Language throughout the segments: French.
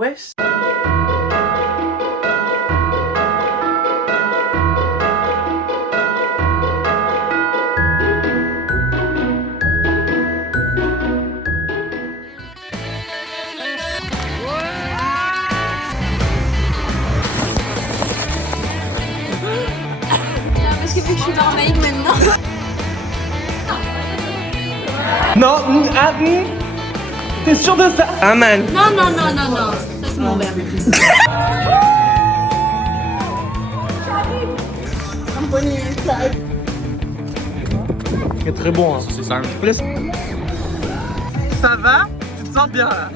Wesh. Parce que vu que je suis dans Maïd maintenant. Non, t'es sûr de ça? Ah man. Non, non, non, non, non. Ça, c'est mon verre. C'est très bon, hein. C'est ça. Ça va? Tu te sens bien là?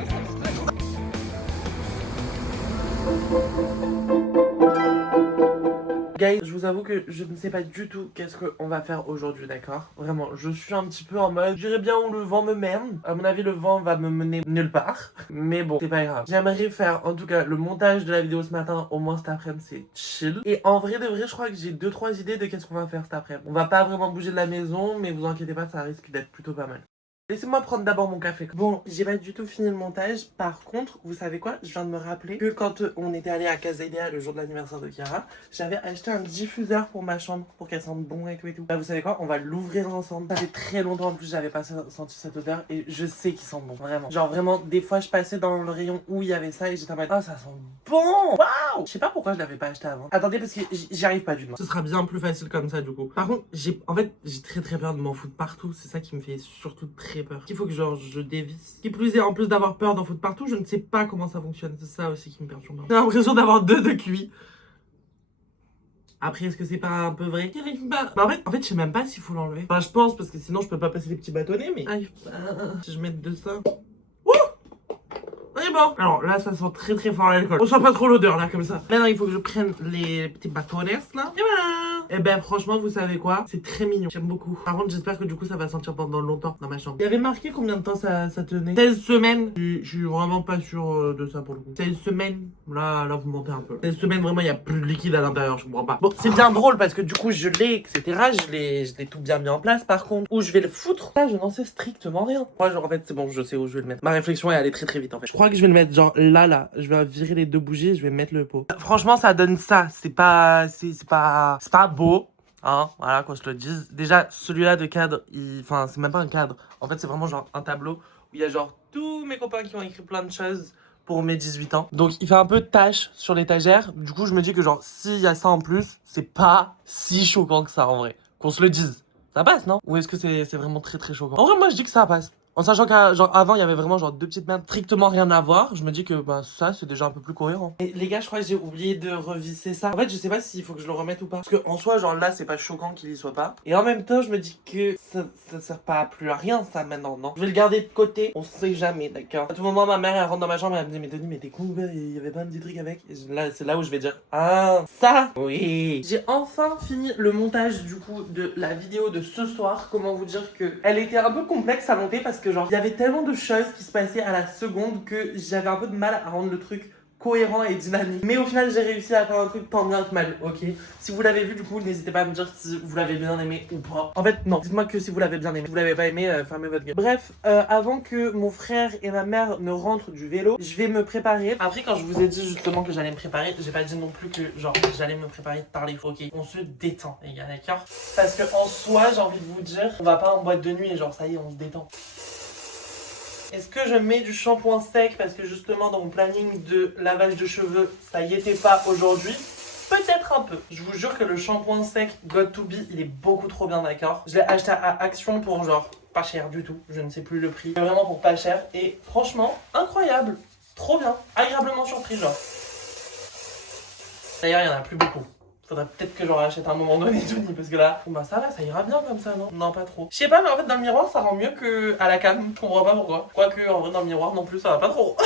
Guys, je vous avoue que je ne sais pas du tout qu'est-ce qu'on va faire aujourd'hui, d'accord? Vraiment, je suis un petit peu en mode, j'irai bien où le vent me mène. À mon avis, le vent va me mener nulle part. Mais bon, c'est pas grave. J'aimerais faire, en tout cas, le montage de la vidéo ce matin, au moins cet après-midi, c'est chill. Et en vrai de vrai, je crois que j'ai 2-3 idées de qu'est-ce qu'on va faire cet après-midi. On va pas vraiment bouger de la maison, mais vous inquiétez pas, ça risque d'être plutôt pas mal. Laissez-moi prendre d'abord mon café. Bon, j'ai pas du tout fini le montage. Par contre, vous savez quoi? Je viens de me rappeler que quand on était allé à Casalia le jour de l'anniversaire de Chiara, j'avais acheté un diffuseur pour ma chambre pour qu'elle sente bon et tout et tout. Bah, vous savez quoi? On va l'ouvrir ensemble. Ça fait très longtemps en plus, j'avais pas senti cette odeur et je sais qu'il sent bon, vraiment. Genre vraiment, des fois je passais dans le rayon où il y avait ça et j'étais en mode, oh, ça sent bon! Waouh! Je sais pas pourquoi je l'avais pas acheté avant. Attendez, parce que j'y arrive pas du tout. Ce sera bien plus facile comme ça du coup. Par contre, j'ai très peur de m'en foutre partout. C'est ça qui me fait surtout très peur. Il faut que genre je dévisse. Qui plus est, en plus d'avoir peur d'en foutre partout, je ne sais pas comment ça fonctionne. C'est ça aussi qui me perturbe. J'ai l'impression d'avoir deux de QI. Après, est-ce que c'est pas un peu vrai? Bah, en fait, je sais même pas s'il faut l'enlever. Enfin, je pense parce que sinon je peux pas passer les petits bâtonnets, mais si je mets de ça. On est bon. Alors là, ça sent très fort l'alcool. On sent pas trop l'odeur là comme ça. Maintenant, il faut que je prenne les petits bâtonnets là. Et voilà. Et ben franchement, vous savez quoi? C'est très mignon. J'aime beaucoup. Par contre, j'espère que du coup, ça va sentir pendant longtemps dans ma chambre. Il y avait marqué combien de temps ça tenait? 16 semaines. Je suis vraiment pas sûr de ça pour le coup. 16 semaines. Là, vous mentez un peu. 16 semaines, vraiment, il y a plus de liquide à l'intérieur. Je comprends pas. Bon, c'est bien drôle parce que du coup, je l'ai, etc. Je l'ai tout bien mis en place. Par contre, où je vais le foutre, là, je n'en sais strictement rien. Moi, genre, en fait, c'est bon, je sais où je vais le mettre. Ma réflexion est allée très vite en fait. Je crois que je vais le mettre genre là. Je vais virer les deux bougies et je vais mettre le pot. Franchement, ça donne ça. C'est pas beau. Hein, voilà, qu'on se le dise. Déjà, celui-là de cadre, enfin, c'est même pas un cadre. En fait, c'est vraiment genre un tableau où il y a genre tous mes copains qui ont écrit plein de choses pour mes 18 ans. Donc, il fait un peu de tâche sur l'étagère. Du coup, je me dis que genre, s'il y a ça en plus, c'est pas si choquant que ça en vrai. Qu'on se le dise. Ça passe, non? Ou est-ce que c'est vraiment très choquant? En vrai, moi, je dis que ça passe. En sachant qu'avant, il y avait vraiment genre deux petites merdes strictement rien à voir. Je me dis que bah, ça, c'est déjà un peu plus cohérent. Et les gars, je crois que j'ai oublié de revisser ça. En fait, je sais pas s'il faut que je le remette ou pas. Parce que en soi, genre là, c'est pas choquant qu'il y soit pas. Et en même temps, je me dis que ça sert pas à plus à rien, ça, maintenant, non? Je vais le garder de côté. On sait jamais, d'accord? À tout moment, ma mère, elle rentre dans ma chambre, elle me dit, mais Denis, mais t'es con, il y avait pas un petit truc avec? Et là, c'est là où je vais dire, ah, ça! Oui! J'ai enfin fini le montage, du coup, de la vidéo de ce soir. Comment vous dire que elle était un peu complexe à monter parce que genre, il y avait tellement de choses qui se passaient à la seconde que j'avais un peu de mal à rendre le truc cohérent et dynamique. Mais au final, j'ai réussi à faire un truc tant bien que mal, ok? Si vous l'avez vu, du coup, n'hésitez pas à me dire si vous l'avez bien aimé ou pas. En fait, non, dites-moi que si vous l'avez bien aimé. Si vous l'avez pas aimé, fermez votre gueule. Bref, avant que mon frère et ma mère ne rentrent du vélo, je vais me préparer. Après, quand je vous ai dit justement que j'allais me préparer, j'ai pas dit non plus que genre j'allais me préparer par les faux, ok? On se détend, les gars, d'accord? Parce que en soi, j'ai envie de vous dire, on va pas en boîte de nuit et genre ça y est, on se détend. Est-ce que je mets du shampoing sec parce que justement dans mon planning de lavage de cheveux, ça y était pas aujourd'hui? Peut-être un peu. Je vous jure que le shampoing sec Got2b, il est beaucoup trop bien, d'accord? Je l'ai acheté à Action pour genre pas cher du tout, je ne sais plus le prix. Mais vraiment pour pas cher et franchement, incroyable. Trop bien, agréablement surpris genre. D'ailleurs, il y en a plus beaucoup. Faudrait peut-être que j'en rachète à un moment donné, Tony, parce que là, bon bah ça va, ça ira bien comme ça, non? Non, pas trop. Je sais pas, mais en fait, dans le miroir, ça rend mieux que à la cam. Je comprends pas pourquoi. Quoique, en vrai, dans le miroir non plus, ça va pas trop.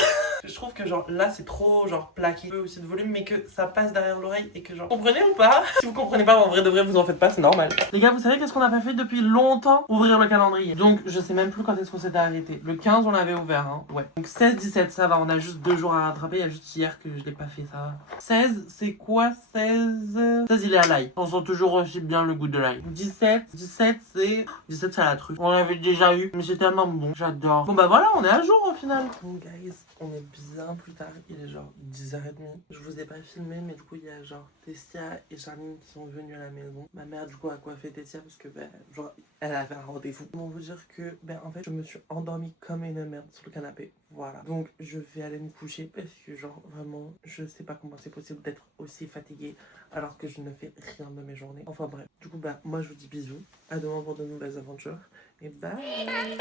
Je trouve que genre là c'est trop genre plaqué, peu aussi de volume, mais que ça passe derrière l'oreille et que genre... Comprenez ou pas? Si vous comprenez pas, en vrai de vrai, vous en faites pas, c'est normal. Les gars, vous savez qu'est-ce qu'on a pas fait depuis longtemps? Ouvrir le calendrier. Donc je sais même plus quand est-ce qu'on s'était arrêté. Le 15 on l'avait ouvert, hein. Ouais. Donc 16-17, ça va, on a juste 2 jours à rattraper. Il y a juste hier que je l'ai pas fait, ça va. 16, c'est quoi? 16, il est à l'ail. On sent toujours aussi bien le goût de l'ail. 17 c'est à la truffe. On l'avait déjà eu, mais c'est tellement bon, j'adore. Bon bah voilà, on est à jour au final. Bon guys, On est bien plus tard, il est genre 10h30. Je vous ai pas filmé, mais du coup, il y a genre Tessia et Charline qui sont venues à la maison. Ma mère, du coup, a coiffé Tessia parce que, genre, elle avait un rendez-vous. Bon, vous dire que, en fait, je me suis endormie comme une merde sur le canapé. Voilà. Donc, je vais aller me coucher parce que, genre, vraiment, je sais pas comment c'est possible d'être aussi fatiguée alors que je ne fais rien de mes journées. Enfin, bref. Du coup, moi, je vous dis bisous. À demain pour de nouvelles aventures. Et bye!